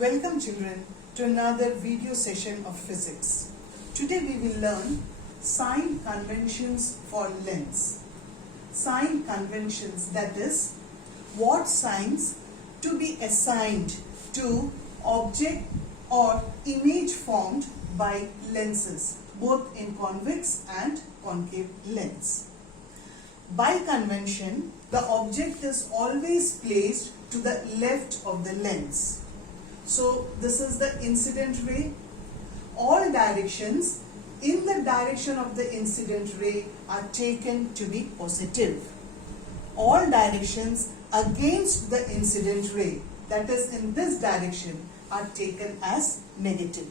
Welcome children to another video session of physics. Today we will learn sign conventions for lens. Sign conventions, that is, what signs to be assigned to object or image formed by lenses, both in convex and concave lens. By convention, the object is always placed to the left of the lens. So this is the incident ray. All directions in the direction of the incident ray are taken to be positive. All directions against the incident ray, that is in this direction, are taken as negative.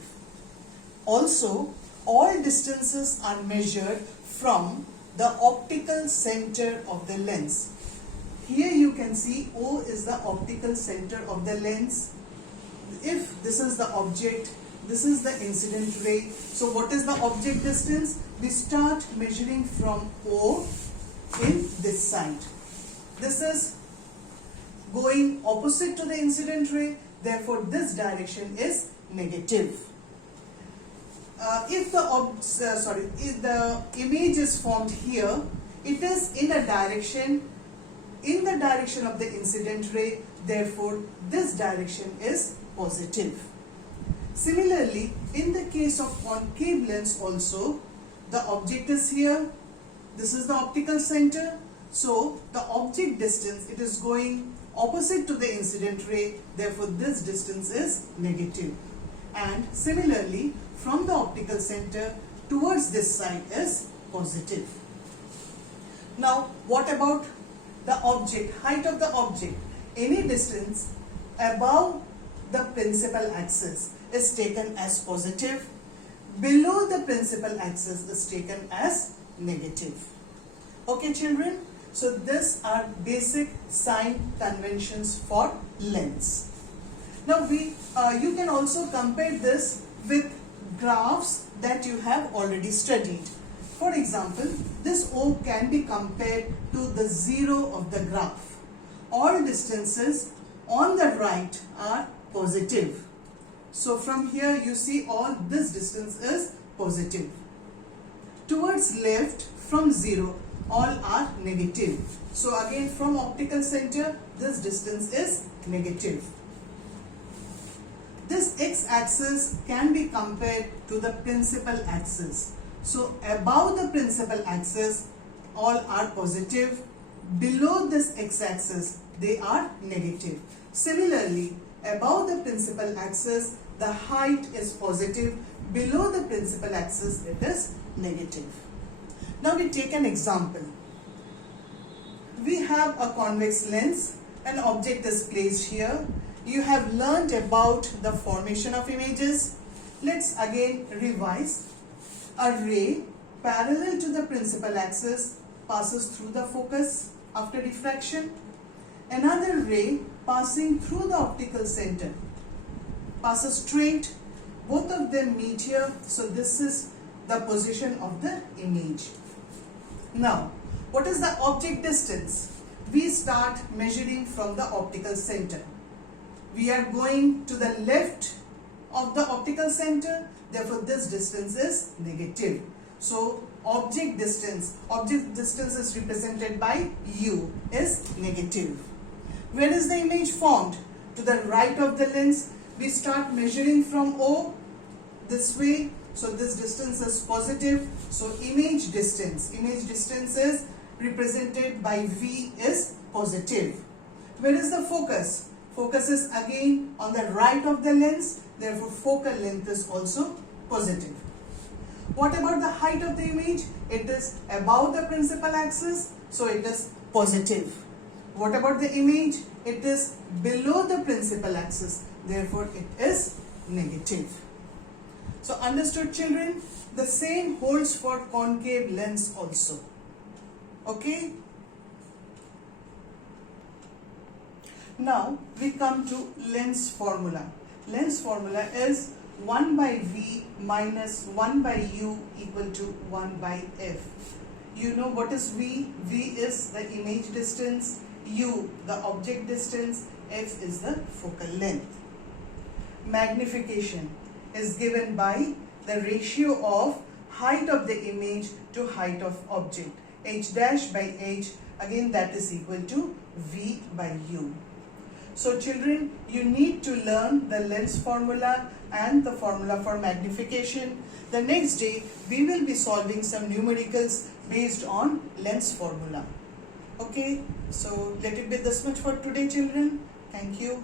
Also, all distances are measured from the optical center of the lens. Here you can see O is the optical center of the lens. If this is the object, this is the incident ray. So what is the object distance? We start measuring from O in this side. This is going opposite to the incident ray, therefore this direction is negative. If the image is formed here, it is in the direction of the incident ray, therefore this direction is positive. Similarly, in the case of concave lens also, the object is here, this is the optical center, so the object distance, it is going opposite to the incident ray, therefore this distance is negative. And similarly, from the optical center towards this side is positive. Now, what about the object, height of the object? Any distance above the principal axis is taken as positive. Below the principal axis is taken as negative. Okay, children? So, these are basic sign conventions for lens. Now, you can also compare this with graphs that you have already studied. For example, this O can be compared to the zero of the graph. All distances on the right are positive. So from here you see all this distance is positive. Towards left from zero, all are negative. So again from optical center, this distance is negative. This x-axis can be compared to the principal axis. So above the principal axis, all are positive. Below this x-axis, they are negative. Similarly, above the principal axis, the height is positive. Below the principal axis, it is negative. Now we take an example. We have a convex lens. An object is placed here. You have learned about the formation of images. Let's again revise. A ray parallel to the principal axis passes through the focus after diffraction. Another ray passing through the optical center passes straight. Both of them meet here. So this is the position of the image. Now, what is the object distance? We start measuring from the optical center. We are going to the left of the optical center, therefore this distance is negative. So object distance is represented by U, is negative. Where is the image formed? To the right of the lens. We start measuring from O this way, so this distance is positive. So image distance is represented by V, is positive. Where is the focus? Focus is again on the right of the lens, therefore focal length is also positive. What about the height of the image? It is above the principal axis, so it is positive. What about the image? It is below the principal axis, therefore it is negative. So understood, children? The same holds for concave lens also. Okay? Now we come to lens formula. Lens formula is 1 by V minus 1 by U equal to 1 by F. You know what is V? V is the image distance, U the object distance, F is the focal length. magnification is given by the ratio of height of the image to height of object. H dash by H, again that is equal to V by U. So children, you need to learn the lens formula and the formula for magnification. The next day, we will be solving some numericals based on lens formula. Okay, so let it be this much for today, children. Thank you.